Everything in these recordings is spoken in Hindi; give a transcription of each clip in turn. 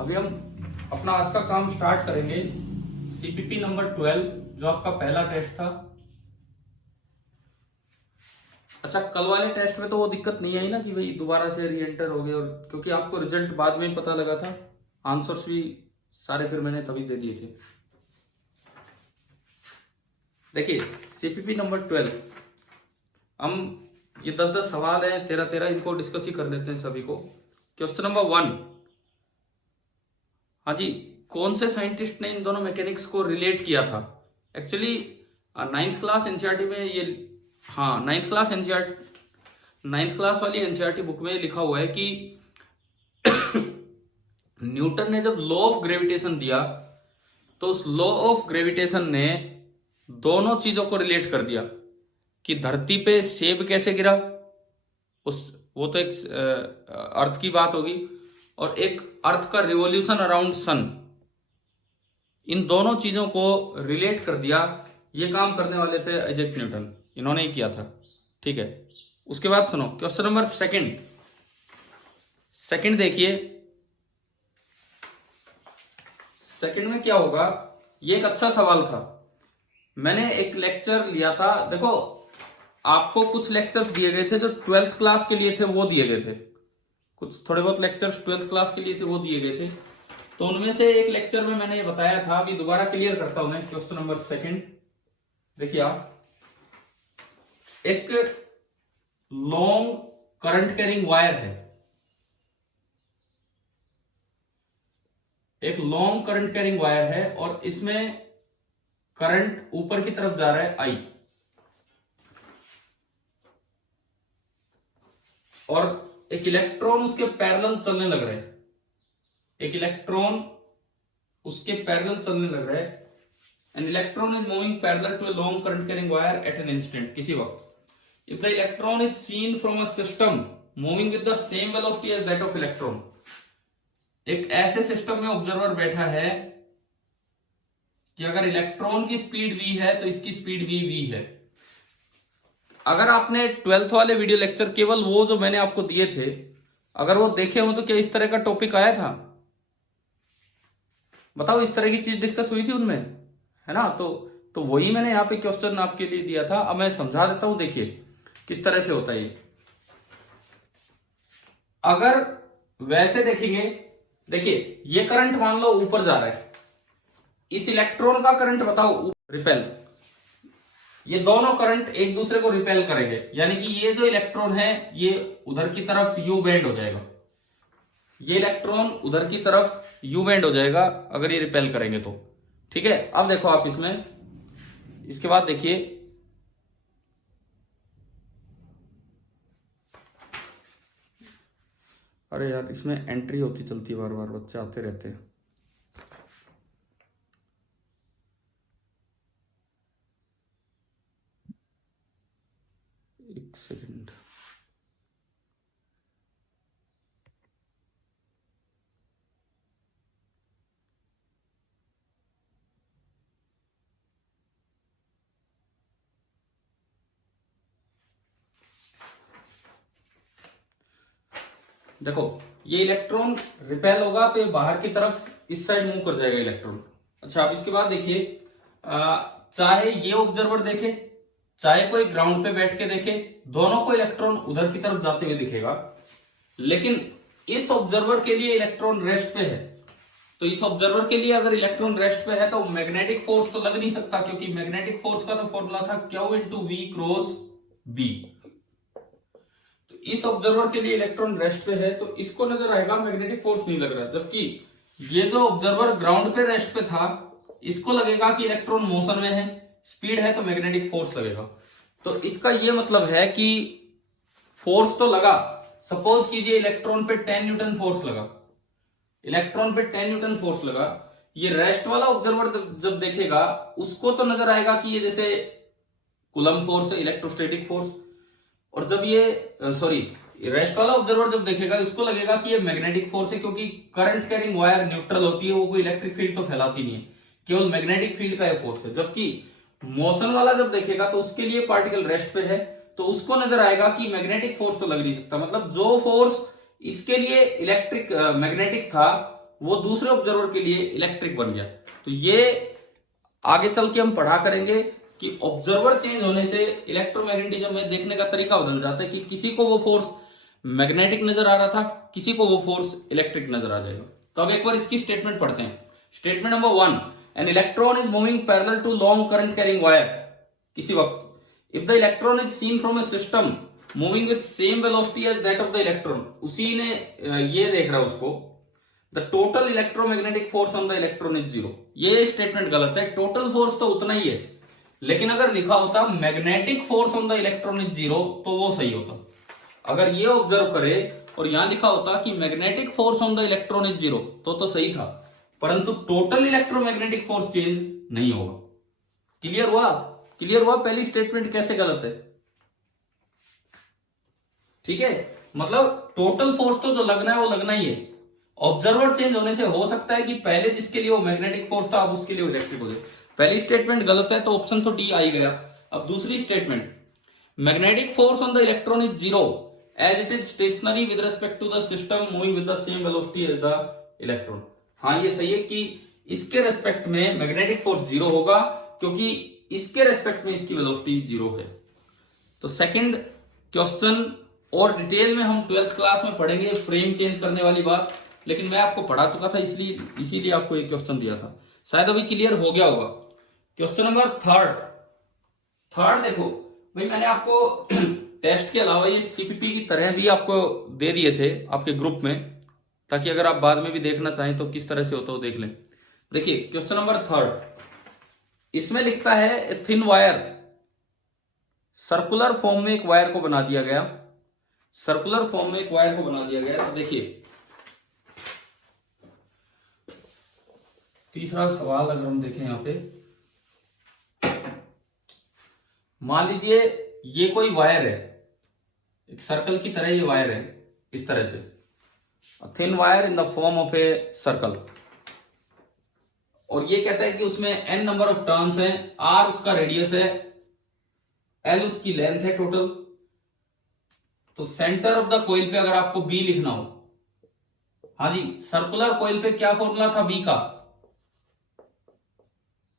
अभी हम अपना आज का काम स्टार्ट करेंगे। सीपीपी नंबर 12 जो आपका पहला टेस्ट था। अच्छा, कल वाले टेस्ट में तो वो दिक्कत नहीं आई ना कि भाई दोबारा से री एंटर हो गए, और क्योंकि आपको रिजल्ट बाद में ही पता लगा था, आंसर्स भी सारे फिर मैंने तभी दे दिए थे। देखिए सीपीपी नंबर 12 हम ये 10-10 सवाल हैं, 13-13, इनको डिस्कस ही कर लेते हैं सभी को। क्वेश्चन नंबर 1, हाँ जी, कौन से साइंटिस्ट ने इन दोनों मैकेनिक्स को रिलेट किया था? एक्चुअली 9th क्लास एनसीईआरटी में ये, हाँ 9th class NCERT, 9th class वाली एनसीईआरटी बुक में लिखा हुआ है कि न्यूटन ने जब लॉ ऑफ ग्रेविटेशन दिया तो उस लॉ ऑफ ग्रेविटेशन ने दोनों चीजों को रिलेट कर दिया कि धरती पे सेब कैसे गिरा, वो तो एक अर्थ की बात होगी, और एक अर्थ का रिवॉल्यूशन अराउंड सन, इन दोनों चीजों को रिलेट कर दिया। ये काम करने वाले थे आइजैक न्यूटन, इन्होंने ही किया था। ठीक है, उसके बाद सुनो क्वेश्चन नंबर सेकंड देखिए। सेकंड में क्या होगा, ये एक अच्छा सवाल था। मैंने एक लेक्चर लिया था, देखो आपको कुछ लेक्चर्स दिए गए थे जो 12th क्लास के लिए थे, वो दिए गए थे। कुछ थोड़े बहुत लेक्चर्स 12th क्लास के लिए थे, वो दिए गए थे। तो उनमें से एक लेक्चर में मैंने ये बताया था, अभी दोबारा क्लियर करता हूं मैं। क्वेश्चन नंबर 2 देखिए आप, एक लॉन्ग करंट कैरिंग वायर है, एक लॉन्ग करंट कैरिंग वायर है, और इसमें करंट ऊपर की तरफ जा रहा है आई, और एक इलेक्ट्रॉन उसके पैरेलल चलने लग रहा है, एक इलेक्ट्रॉन उसके पैरेलल चलने लग रहा है। An electron is moving parallel to a long current carrying wire at an instant, किसी वक्त। If the electron is seen from a system moving with the same velocity as that of electron, एक ऐसे सिस्टम में ऑब्जर्वर बैठा है कि अगर इलेक्ट्रॉन की स्पीड v है तो इसकी स्पीड भी v है। अगर आपने 12th वाले वीडियो लेक्चर, केवल वो जो मैंने आपको दिए थे, अगर वो देखे हो तो क्या इस तरह का टॉपिक आया था? बताओ, इस तरह की चीज डिस्कस हुई थी उनमें, है ना? तो वही मैंने यहाँ पे क्वेश्चन आपके लिए दिया था। अब मैं समझा देता हूं, देखिए किस तरह से होता है ये। अगर वैसे देखेंगे, देखिए ये करंट मान लो ऊपर जा रहा है, इस इलेक्ट्रॉन का करंट बताओ रिपेल, ये दोनों करंट एक दूसरे को रिपेल करेंगे, यानी कि ये जो इलेक्ट्रॉन है ये उधर की तरफ यू बेंड हो जाएगा, ये इलेक्ट्रॉन उधर की तरफ यू बेंड हो जाएगा अगर ये रिपेल करेंगे तो। ठीक है, अब देखो आप इसमें, इसके बाद देखिए, अरे यार इसमें एंट्री होती चलती है, बार बार बच्चे आते रहते हैं। एक सेकंड, देखो ये इलेक्ट्रॉन रिपेल होगा तो ये बाहर की तरफ इस साइड मूव कर जाएगा इलेक्ट्रॉन। अच्छा, अब इसके बाद देखिए, चाहे ये ऑब्जर्वर देखे, चाहे कोई ग्राउंड पे बैठ के देखे, दोनों को इलेक्ट्रॉन उधर की तरफ जाते हुए दिखेगा। लेकिन इस ऑब्जर्वर के लिए इलेक्ट्रॉन रेस्ट पे है, तो इस ऑब्जर्वर के लिए अगर इलेक्ट्रॉन रेस्ट पे है तो मैग्नेटिक फोर्स तो लग नहीं सकता, क्योंकि मैग्नेटिक फोर्स का तो फॉर्मूला था Q into V cross B. इस ऑब्जर्वर के लिए इलेक्ट्रॉन रेस्ट पे है तो इसको नजर आएगा मैग्नेटिक फोर्स नहीं लग रहा, जबकि ये जो ऑब्जर्वर ग्राउंड पे रेस्ट पे था इसको लगेगा कि इलेक्ट्रॉन मोशन में है, स्पीड है, तो मैग्नेटिक फोर्स लगेगा। तो इसका ये मतलब है कि फोर्स तो लगा। सपोज कीजिए इलेक्ट्रॉन पे 10 न्यूटन फोर्स लगा, इलेक्ट्रॉन पे 10 न्यूटन फोर्स लगा, ये रेस्ट वाला ऑब्जर्वर जब देखेगा उसको तो नजर आएगा कि ये जैसे कूलम्ब फोर्स है, इलेक्ट्रोस्टैटिक फोर्स। और जब ये रेस्ट वाला ऑब्जर्वर जब देखेगा उसको लगेगा कि ये मैग्नेटिक फोर्स है, क्योंकि करंट कैरिंग वायर न्यूट्रल होती है, वो कोई इलेक्ट्रिक फील्ड तो फैलाती नहीं है, केवल मैग्नेटिक फील्ड का ये फोर्स है। जबकि मोशन वाला जब देखेगा तो उसके लिए पार्टिकल रेस्ट पे है, तो उसको नजर आएगा कि मैग्नेटिक फोर्स तो लग नहीं सकता। मतलब जो फोर्स इसके लिए इलेक्ट्रिक मैग्नेटिक था वो दूसरे ऑब्जर्वर के लिए इलेक्ट्रिक बन गया। तो ये आगे चल के हम पढ़ा करेंगे कि ऑब्जर्वर चेंज होने से इलेक्ट्रोमैग्नेटिज्म में देखने का तरीका बदल जाता है, कि किसी को वो फोर्स मैग्नेटिक नजर आ रहा था, किसी को वो फोर्स इलेक्ट्रिक नजर आ जाएगा। तो अब एक बार इसकी स्टेटमेंट पढ़ते हैं। Statement number 1, an electron is moving parallel to long current carrying wire. किसी वक्त if the electron is seen from a system moving with same velocity as that of the electron, उसी ने ये देख रहा है उसको, the total electromagnetic force on the electron is 0। ये स्टेटमेंट गलत है। टोटल फोर्स तो उतना ही है, लेकिन अगर लिखा होता magnetic force on the electron is 0 तो वो सही होता। अगर ये ऑब्जर्व करे और यहां लिखा होता कि magnetic force on the electron is 0 तो सही था, परंतु टोटल इलेक्ट्रोमैग्नेटिक फोर्स चेंज नहीं होगा। क्लियर हुआ? क्लियर हुआ पहली स्टेटमेंट कैसे गलत है? ठीक है, मतलब टोटल फोर्स तो जो लगना है वो लगना ही है। ऑब्जर्वर चेंज होने से हो सकता है कि पहले जिसके लिए वो मैग्नेटिक फोर्स था अब उसके लिए इलेक्ट्रिक हो जाए। पहली स्टेटमेंट गलत है, तो ऑप्शन तो डी आ ही गया। अब दूसरी statement, magnetic force on the electron is 0 as it is stationary with respect to the system moving with the same velocity as the electron. हाँ, ये सही है कि इसके रेस्पेक्ट में मैग्नेटिक फोर्स 0 होगा, क्योंकि इसके रेस्पेक्ट में इसकी वेलोसिटी 0 है। तो सेकंड क्वेश्चन और डिटेल में हम 12th क्लास में पढ़ेंगे, फ्रेम चेंज करने वाली बात, लेकिन मैं आपको पढ़ा चुका था, इसलिए इसीलिए आपको एक क्वेश्चन दिया था। शायद अभी क्लियर हो गया होगा। क्वेश्चन नंबर थर्ड देखो भाई, मैंने आपको टेस्ट के अलावा ये सीपीपी की तरह भी आपको दे दिए थे आपके ग्रुप में, ताकि अगर आप बाद में भी देखना चाहें तो किस तरह से होता हो देख लें। देखिए क्वेश्चन नंबर 3, इसमें लिखता है थिन वायर, सर्कुलर फॉर्म में एक वायर को बना दिया गया। सर्कुलर फॉर्म में एक वायर को बना दिया गया। तो देखिए तीसरा सवाल अगर हम देखें यहां पे, मान लीजिए ये कोई वायर है, एक सर्कल की तरह ये वायर है, इस तरह से thin wire in the form of a circle, और ये कहता है कि उसमें n नंबर ऑफ टर्न्स हैं, r उसका रेडियस है, l उसकी लेंथ है टोटल। तो सेंटर ऑफ द कोइल पे अगर आपको b लिखना हो, हाँ जी, सर्कुलर कोइल पे क्या फॉर्मूला था b का?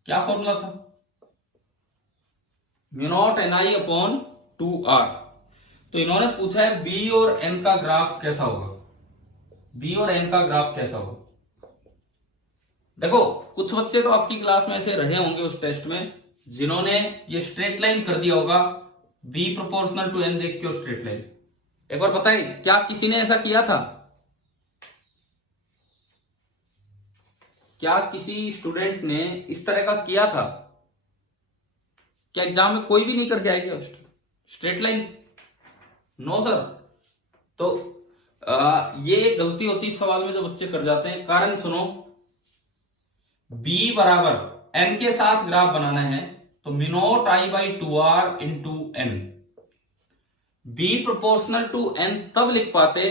क्या फॉर्मूला था? Mu naught ni upon 2r। तो इन्होंने पूछा है b और n का ग्राफ कैसा होगा, b और n का ग्राफ कैसा होगा। देखो कुछ बच्चे तो आपकी क्लास में ऐसे रहे होंगे उस टेस्ट में, जिन्होंने ये स्ट्रेट लाइन कर दिया होगा, b प्रोपोर्शनल टू n देख के स्ट्रेट लाइन। एक बार बताइए, क्या किसी ने ऐसा किया था? क्या किसी स्टूडेंट ने इस तरह का किया था? क्या एग्जाम में कोई भी नहीं करके आएगा स्ट्रेट लाइन? No sir. तो ये एक गलती होती है इस सवाल में जो बच्चे कर जाते हैं। कारण सुनो, b बराबर n के साथ ग्राफ बनाना है तो mu naught i by 2r into n। b proportional to n तब लिख पाते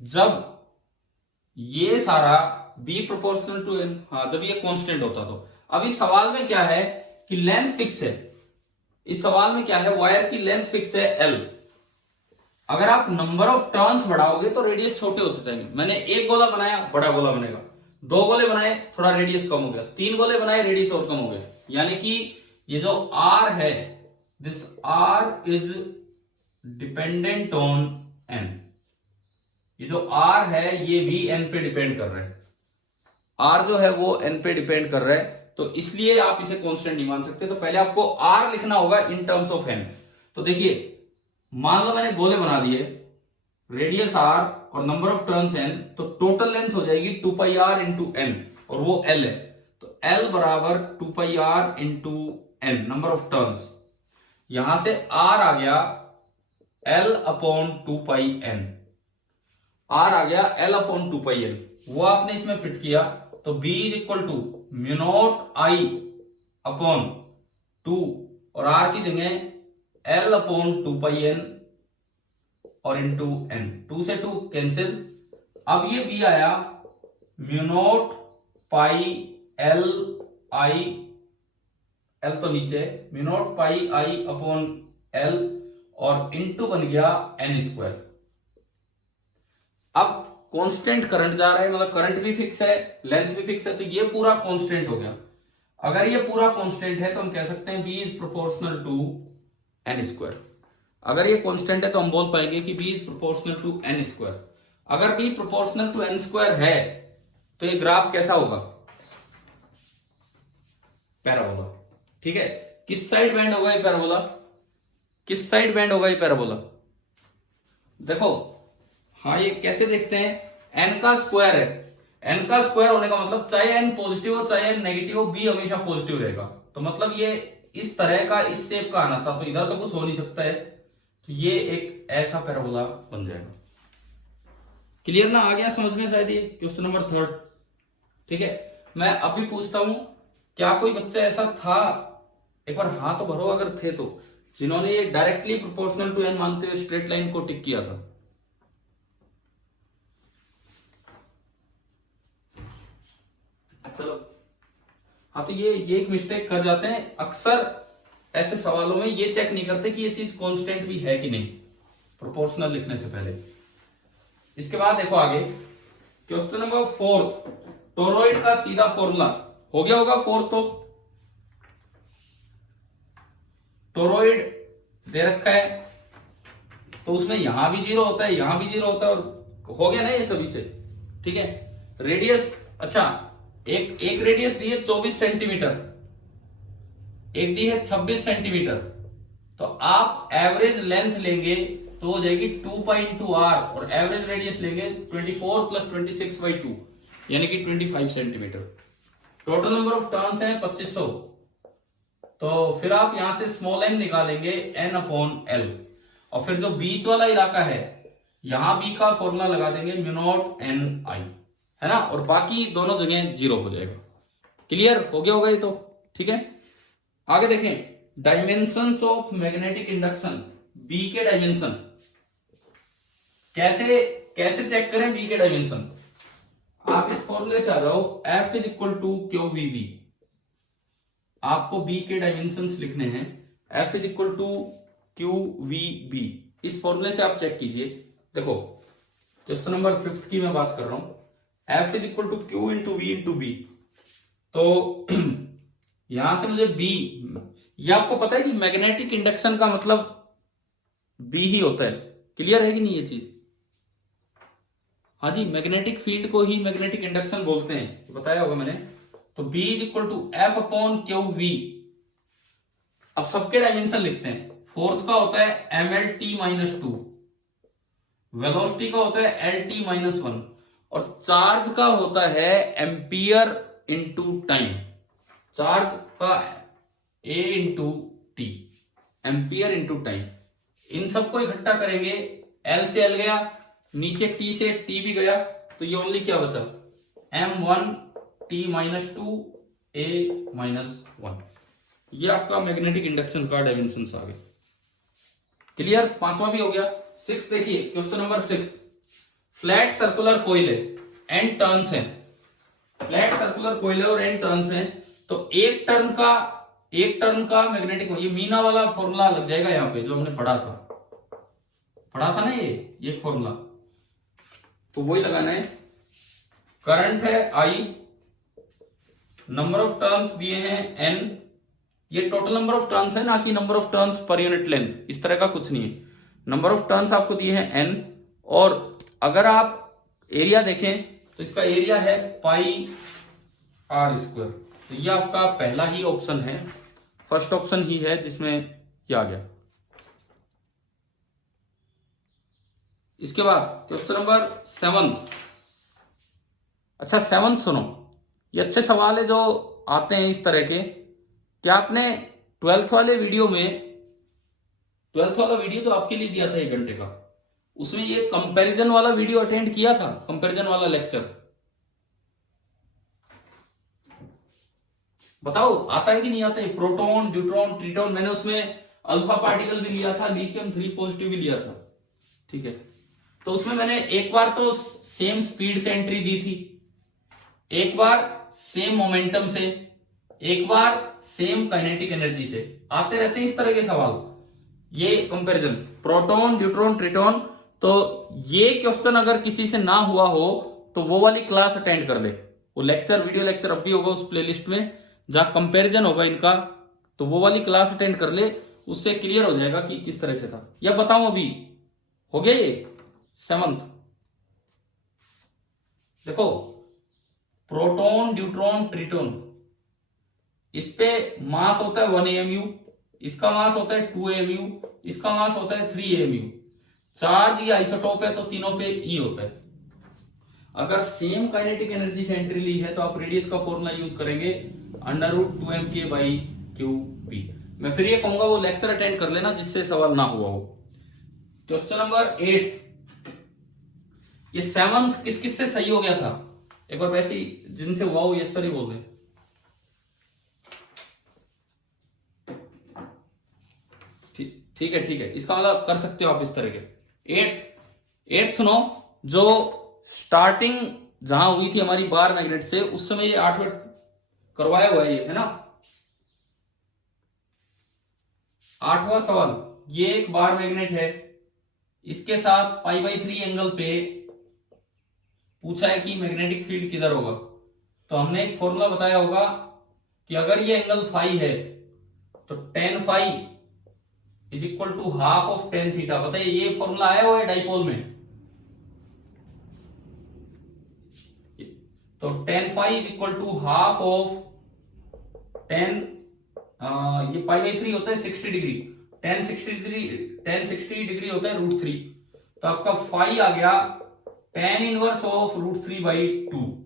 जब ये सारा b प्रोपोर्शनल टू n, हाँ, जब ये कांस्टेंट होता। तो अब इस सवाल में क्या है कि लेंथ फिक्स है। इस सवाल में क्या है, वायर की लेंथ फिक्स है l। अगर आप नंबर ऑफ टर्न्स बढ़ाओगे तो रेडियस छोटे होते जाएंगे। मैंने एक गोला बनाया, बड़ा गोला बनेगा, 2 गोले बनाए, थोड़ा रेडियस कम हो गया, 3 गोले बनाए, रेडियस और कम हो गया। यानी कि ये जो r है, this r is dependent on n। ये जो r है ये भी n पे डिपेंड कर रहा है, r जो है वो n पे डिपेंड कर रहा है, तो इसलिए आप इसे कांस्टेंट नहीं मान सकते। तो पहले आपको r लिखना होगा इन टर्म्स ऑफ n। तो देखिए, मान लो मैंने गोले बना दिए, रेडियस r और नंबर ऑफ टर्न्स n, तो टोटल लेंथ हो जाएगी 2 पाई r इंटू n, और वो l है। तो l बराबर 2 पाई r into n, number of turns. यहां से r आ गया l upon 2 pi n, r आ गया l अपॉन 2 पाई n, वो आपने इसमें फिट किया। तो b is equal to mu naught i upon 2, और r की जगह l अपॉन 2 पाई n और इंटू n, 2 से 2 कैंसिल। अब ये b आया mu naught pi l i, l तो नीचे, mu naught pi i upon l और इंटू बन गया n स्क्वायर। अब कांस्टेंट करंट जा रहा है, मतलब करंट भी फिक्स है, लेंथ भी फिक्स है, तो ये पूरा कांस्टेंट हो गया। अगर ये पूरा कांस्टेंट है तो हम कह सकते हैं B is proportional to N square. अगर ये कांस्टेंट है तो हम बोल पाएंगे कि B is proportional to N square. अगर B proportional to N square है तो ये ग्राफ कैसा होगा? पैराबोला। ठीक है, किस साइड बेंड होगा ये पैराबोला? किस साइड बेंड होगा ये पैराबोला? देखो, हाँ, ये कैसे देखते हैं? n का स्क्वायर है, n का स्क्वायर होने का मतलब चाहे n पॉजिटिव हो चाहे n नेगेटिव हो, b हमेशा पॉजिटिव रहेगा। तो मतलब ये इस तरह का, इस शेप का आना था, तो इधर तो कुछ हो नहीं सकता है, तो ये एक ऐसा पैराबोला बन जाएगा। क्लियर ना? आ गया समझ में शायद ये क्वेश्चन नंबर 3। ठीक है, मैं अभी पूछता हूं, क्या कोई बच्चा ऐसा था, एक बार हाँ तो भरो अगर थे तो, जिन्होंने ये डायरेक्टली प्रोपोर्शनल टू एन मानते हुए स्ट्रेट लाइन को टिक किया था? चलो, हाँ, तो ये एक मिस्टेक कर जाते हैं अक्सर ऐसे सवालों में, ये चेक नहीं करते कि ये चीज कांस्टेंट भी है कि नहीं प्रोपोर्शनल लिखने से पहले। इसके बाद देखो आगे क्वेश्चन नंबर 4, टोरॉइड का सीधा फॉर्मूला हो गया होगा 4, तो टोरॉइड दे रखा है, तो उसमें यहां भी 0 होता है, यहां भी 0 होता है, और हो गया ना ये सभी से। ठीक है, रेडियस, अच्छा, एक रेडियस दी है 24 सेंटीमीटर, एक दी है 26 सेंटीमीटर, तो आप एवरेज लेंथ लेंगे तो हो जाएगी 2 पाई इंटू आर, और एवरेज रेडियस लेंगे 24 प्लस 26/2 यानी कि 25 centimetre. Total number of turns है 2500, तो फिर आप यहां से स्मॉल n निकालेंगे n/l, और फिर जो बीच वाला इलाका है यहां b का फॉर्मूला लगा देंगे μ0 ni, है ना, और बाकी दोनों जगह 0 हो जाएगा। क्लियर हो गया होगा ये तो? ठीक है, आगे देखें, dimensions of magnetic induction, B के डायमेंशन कैसे चेक करें? B के डायमेंशन आप इस फॉर्मूले से आ जाओ, F is equal to QVB। आपको B के डायमेंशंस लिखने हैं, F is equal to QVB। इस फॉर्मूले से आप चेक कीजिए। देखो, क्वेश्चन नंबर 5 की मैं बात कर रहा हूं, F is equal to Q into V into B, तो यहां से मुझे B, ये आपको पता है कि मैग्नेटिक इंडक्शन का मतलब B ही होता है। क्लियर है कि नहीं ये चीज? हाँ जी, मैग्नेटिक फील्ड को ही मैग्नेटिक इंडक्शन बोलते हैं, बताया होगा मैंने। तो B is equal to F/QV। अब सबके डायमेंशन लिखते हैं। फोर्स का होता है mlt-2, वेलोसिटी का होता है lt-1, और चार्ज का होता है एम्पियर इंटू टाइम। चार्ज का A into T, ampere into time. इन सबको इकट्ठा करेंगे, L से L गया, नीचे T से T भी गया, तो ये ओनली क्या बचा? m1t-2 a-1। ये आपका मैग्नेटिक इंडक्शन का डायमेंशंस आ गए। क्लियर? 5वां भी हो गया। 6 देखिए, question number 6, flat circular coil है, n टर्न्स है, फ्लैट सर्कुलर कोइल है और n टर्न्स है, तो एक टर्न का मैग्नेटिक, ये मीना वाला फॉर्मूला लग जाएगा यहां पे जो हमने पढ़ा था ना, ये फॉर्मूला, तो वही लगाना है। करंट है I, नंबर ऑफ टर्न्स दिए हैं n, ये टोटल नंबर ऑफ टर्न्स है ना कि number of turns per unit length, इस तरह का कुछ नहीं है। नंबर ऑफ टर्न्स आपको दिए हैं n, और अगर आप एरिया देखें तो इसका एरिया है πr²। तो ये आपका पहला ही ऑप्शन है, फर्स्ट ऑप्शन ही है जिसमें ये आ गया। इसके बाद क्वेश्चन नंबर 7। अच्छा 7 सुनो, ये अच्छे सवाल है जो आते हैं इस तरह के। क्या आपने 12th वाले वीडियो में, 12th वाला वीडियो जो आपके लिए दिया था 1 घंटे का, उसमें ये कंपैरिजन वाला वीडियो अटेंड किया था? कंपैरिजन वाला लेक्चर बताओ आता है कि नहीं आता है? प्रोटॉन, न्यूट्रॉन, ट्रिटॉन, मैंने उसमें अल्फा पार्टिकल भी लिया था, लिथियम 3 पॉजिटिव भी लिया था। ठीक है, तो उसमें मैंने एक बार तो सेम स्पीड से एंट्री दी थी, एक बार सेम मोमेंटम से, एक बार सेम काइनेटिक एनर्जी से। आते रहते हैं इस तरह के सवाल। ये कंपैरिजन प्रोटॉन, न्यूट्रॉन, ट्रिटॉन तो ये क्वेश्चन अगर किसी से ना हुआ हो तो वो वाली क्लास अटेंड कर ले, वो लेक्चर वीडियो लेक्चर अब भी होगा उस प्लेलिस्ट में जहां कंपैरिजन होगा इनका, तो वो वाली क्लास अटेंड कर ले, उससे क्लियर हो जाएगा कि किस तरह से था। या बताऊं अभी हो गया ये 7th। देखो प्रोटॉन न्यूट्रॉन ट्रिटोन, इस पे मास होता है 1 AMU, इसका मास होता है 2 AMU, इसका मास होता है 3 AMU। चार्ज या आइसोटोप है तो तीनों पे E होता है। अगर सेम काइनेटिक एनर्जी से एंट्री ली है तो आप रेडियस का फॉर्मूला यूज करेंगे √2mk/cube। मैं फिर ये कहूंगा वो लेक्चर अटेंड कर लेना जिससे सवाल ना हुआ हो। क्वेश्चन नंबर 8, ये 7th किस किस से सही हो गया था, एक बार वैसे ही जिनसे हुआ हो यस सर ही बोल दें। ठीक है, इसका मतलब कर सकते हो आप इस तरह के। 8th सुनो, जो स्टार्टिंग जहां हुई थी हमारी बार मैग्नेट से, उस समय ये 8वां करवाया हुआ है, ये है ना 8वां सवाल। ये एक बार मैग्नेट है, इसके साथ π/3 एंगल पे पूछा है कि मैग्नेटिक फील्ड किधर होगा। तो हमने एक फॉर्मूला बताया होगा कि अगर ये एंगल फाई है तो tan phi is equal to half of tan theta. बताइए ये फॉर्मूला आया हुआ है डाइपोल में, तो tan phi is equal to half of tan, ये π/3 होता है 60 डिग्री, tan 60 डिग्री होता है √3, तो आपका फाई आ गया tan इनवर्स ऑफ √3/2,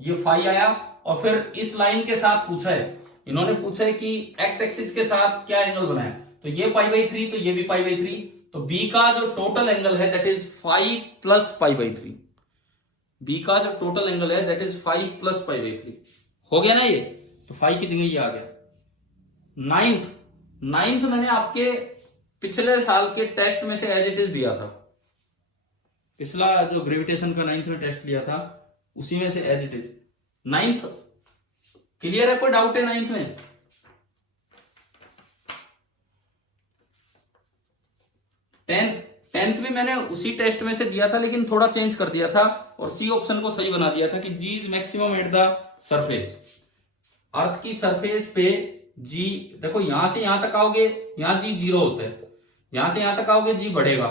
ये फाई आया। और फिर इस लाइन के साथ पूछा है, इन्होंने पूछा है कि x एक्सिस के साथ क्या एंगल बनाए, तो ये π/3 तो ये भी π/3, तो b का जो टोटल एंगल है दैट इज 5 + π/3, b का जो टोटल एंगल है दैट इज 5 + π/3। हो गया ना ये, तो 5 की जगह ये आ गया। 9th मैंने आपके पिछले साल के टेस्ट में से एज इट इज दिया था, पिछला जो ग्रेविटेशन का 9th में टेस्ट लिया था उसी में से as it is. 9th clear है, कोई डाउट है 9th में? 10th भी मैंने उसी टेस्ट में से दिया था लेकिन थोड़ा चेंज कर दिया था और सी ऑप्शन को सही बना दिया था कि G is maximum at the surface. Earth की सरफेस पे जी, देखो यहां से यहां तक आओगे यहां जी 0 होता है, यहां से यहां तक आओगे जी बढ़ेगा,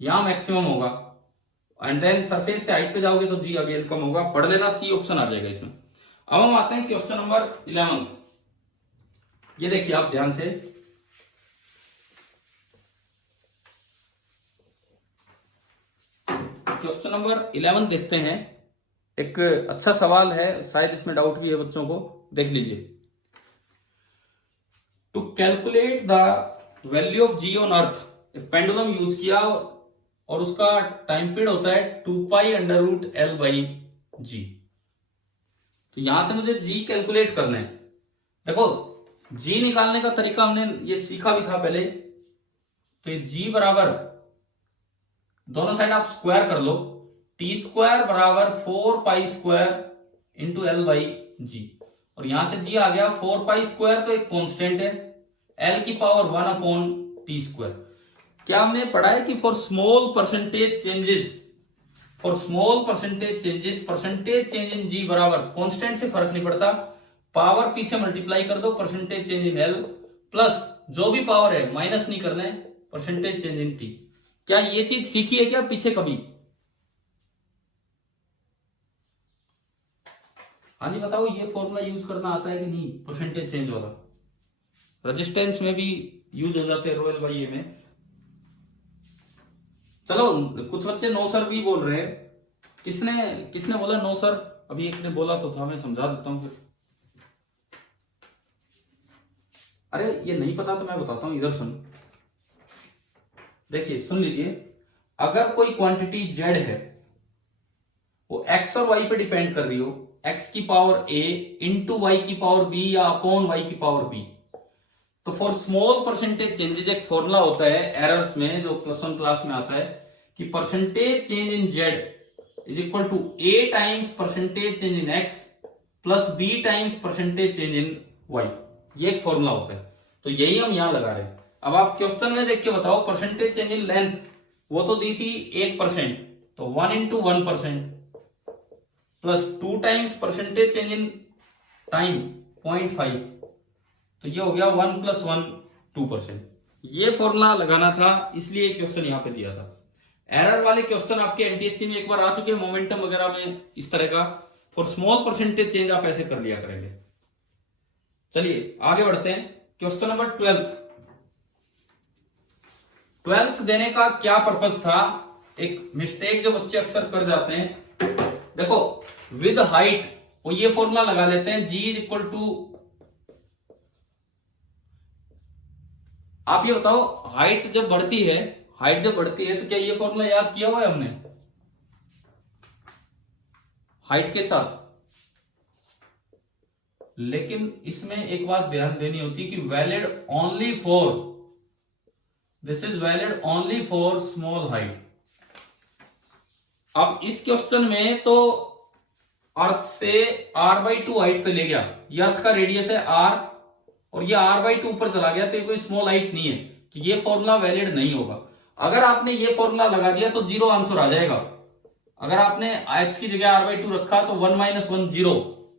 यहां मैक्सिमम होगा, एंड देन सरफेस से हाइट पे जाओगे तो जी अगेन कम होगा। पढ़ लेना, सी ऑप्शन आ जाएगा इसमें। अब हम आते हैं क्वेश्चन नंबर 11। ये देखिए आप ध्यान से, क्वेश्चन नंबर 11 देखते हैं। एक अच्छा सवाल है, शायद इसमें डाउट भी है बच्चों को, देख लीजिए। To calculate the value of g on earth, pendulum use किया और उसका टाइम पीरियड होता है 2π√L/g। तो यहां से मुझे जी कैलकुलेट करना है। देखो जी निकालने का तरीका हमने ये सीखा भी था पहले, तो ये जी बराबर, दोनों साइड आप स्क्वायर कर लो, t² बराबर 4π² इंटू L/g, और यहां से जी आ गया 4π² तो एक कांस्टेंट है, L की पावर 1/t²। क्या हमने पढ़ा है कि for small percentage changes, percentage change in G बराबर कांस्टेंट से फर्क नहीं पड़ता, पावर पीछे मल्टीप्लाई कर दो, परसेंटेज चेंज इन L प्लस जो भी पावर है माइनस नहीं करना है, परसेंटेज चेंज इन T। क्या ये चीज सीखी है क्या पीछे कभी? हाँ जी बताओ, ये फॉर्मूला यूज करना आता है कि नहीं? परसेंटेज चेंज वाला रेजिस्टेंस में भी यूज हो जाते हैं, रॉयल बाई में। चलो कुछ बच्चे नो सर भी बोल रहे हैं। किसने बोला नो सर? अभी एक ने बोला तो था, मैं समझा देता हूं फिर। अरे ये नहीं पता तो मैं बताता हूं, इधर सुन, देखिए सुन लीजिए। अगर कोई क्वांटिटी z है वो x और y पे डिपेंड कर रही हो, x की पावर a इंटू y की पावर b या अपॉन y की पावर b, तो फॉर स्मॉल परसेंटेज चेंजेस एक फॉर्मूला होता है एरर्स में जो +1 क्लास में आता है कि percentage change in z is equal to a times percentage change in x plus b times percentage change in y। ये एक फॉर्मूला होता है, तो यही हम यहां लगा रहे हैं। अब आप क्वेश्चन में देख के बताओ, परसेंटेज चेंज इन लेंथ वो तो दी थी 1%, तो 1 into 1% plus 2 times percentage change in time 0.5, तो ये हो गया 1 प्लस 1 2%। ये फॉर्मूला लगाना था, इसलिए क्वेश्चन यहां पे दिया था। एरर वाले क्वेश्चन आपके एनटीएससी में एक बार आ चुके हैं, मोमेंटम वगैरह में इस तरह का, फॉर स्मॉल परसेंटेज चेंज आप ऐसे कर लिया करेंगे। चलिए आगे बढ़ते हैं। क्वेश्चन नंबर 12th देने का क्या पर्पज था? एक मिस्टेक जो बच्चे अक्सर कर जाते हैं, देखो विद हाइट वो ये फॉर्मूला लगा लेते हैं, G इज इक्वल टू, आप ये बताओ हाइट जब बढ़ती है, तो क्या ये फॉर्मूला याद किया हुआ है हमने हाइट के साथ? लेकिन इसमें एक बात ध्यान देनी होती है कि valid only for, this is valid only for small height. अब इस क्वेश्चन में तो अर्थ से r/2 हाइट पे ले गया, ये अर्थ का रेडियस है r और ये r/2 ऊपर चला गया, तो ये कोई स्मॉल हाइट नहीं है, तो ये फॉर्मूला वैलिड नहीं होगा। अगर आपने ये फॉर्मूला लगा दिया तो 0 आंसर आ जाएगा। अगर आपने x की जगह r/2 रखा तो 1 - 1 0,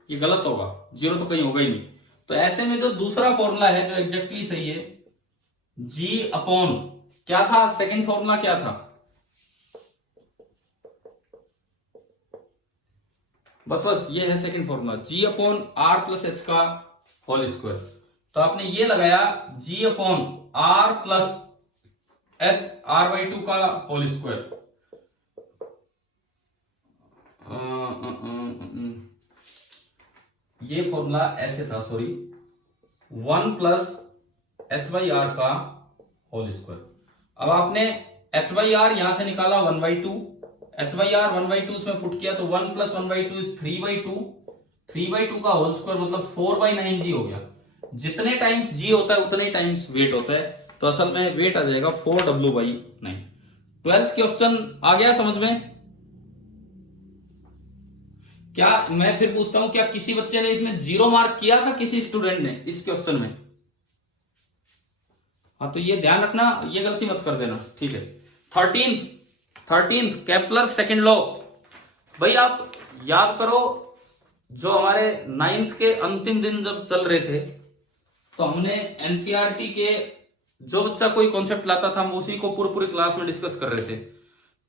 ये गलत होगा, 0 तो कहीं होगा ही नहीं। तो ऐसे में जो दूसरा फॉर्मूला है जो एग्जैक्टली सही है, G अपॉन क्या था, सेकंड फॉर्मूला क्या था? बस ये है second formula, G upon r plus h का होल स्क्वायर। तो आपने ये लगाया G upon r plus h r/2 का होल स्क्वायर। ये फॉर्मूला ऐसे था, सॉरी, 1 प्लस h/r का होल स्क्वायर। अब आपने h/r यहां से निकाला 1/2, h/r 1/2 इसमें पुट किया तो 1 प्लस 1/2 इज 3/2, 3/2 का होल स्क्वायर मतलब 4/9g हो गया। जितने टाइम्स g होता है उतने टाइम्स वेट होता है, तो असल में वेट आ जाएगा 4w/9। 12th क्वेश्चन आ गया समझ में? क्या मैं फिर पूछता हूं, क्या किसी बच्चे ने इसमें 0 मार्क किया था किसी स्टूडेंट ने इस क्वेश्चन में? हाँ, तो ये ध्यान रखना, ये गलती मत कर देना, ठीक है। 13th Kepler second law. भाई आप याद करो, जो हमारे 9th के अंतिम दिन जब चल रहे थे, तो हमने एनसीईआरटी के जो बच्चा कोई कॉन्सेप्ट लाता था, हम उसी को पूरी क्लास में डिस्कस कर रहे थे।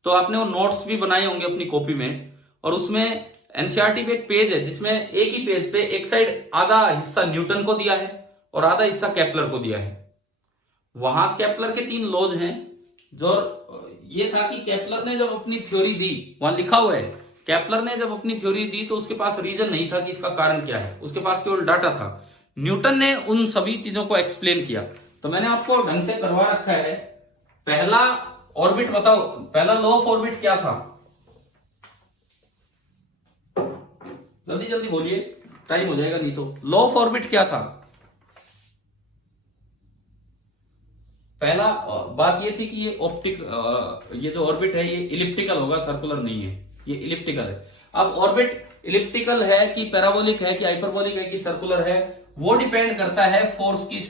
तो आपने वो नोट्स भी बनाए होंगे अपनी कॉपी में, और उसमें एनसीईआरटी पे एक पेज है जिसमें एक ही पेज पे एक साइड आधा हिस्सा न्यूटन को दिया है और आधा हिस्सा केपलर को दिया है। वहां केपलर के 3 लॉज हैं, जो ये था कि केपलर ने जब अपनी थ्योरी दी, वहां लिखा हुआ है, केपलर ने जब अपनी थ्योरी दी तो उसके पास रीजन नहीं था कि इसका कारण क्या है, उसके पास केवल डाटा था। न्यूटन ने उन सभी चीजों को एक्सप्लेन किया। तो मैंने आपको ढंग से करवा रखा है। पहला ऑर्बिट बताओ, पहला लॉ ऑफ ऑर्बिट क्या था? जल्दी जल्दी बोलिए, टाइम हो जाएगा नहीं तो। लॉ ऑफ ऑर्बिट क्या था? पहला बात ये थी कि ये जो ऑर्बिट है ये इलिप्टिकल होगा, सर्कुलर नहीं है, ये इलिप्टिकल है। अब ऑर्बिट इलिप्टिकल है कि पैराबोलिक है कि हाइपरबोलिक है कि सर्कुलर है, वो डिपेंड करता है फोर्स की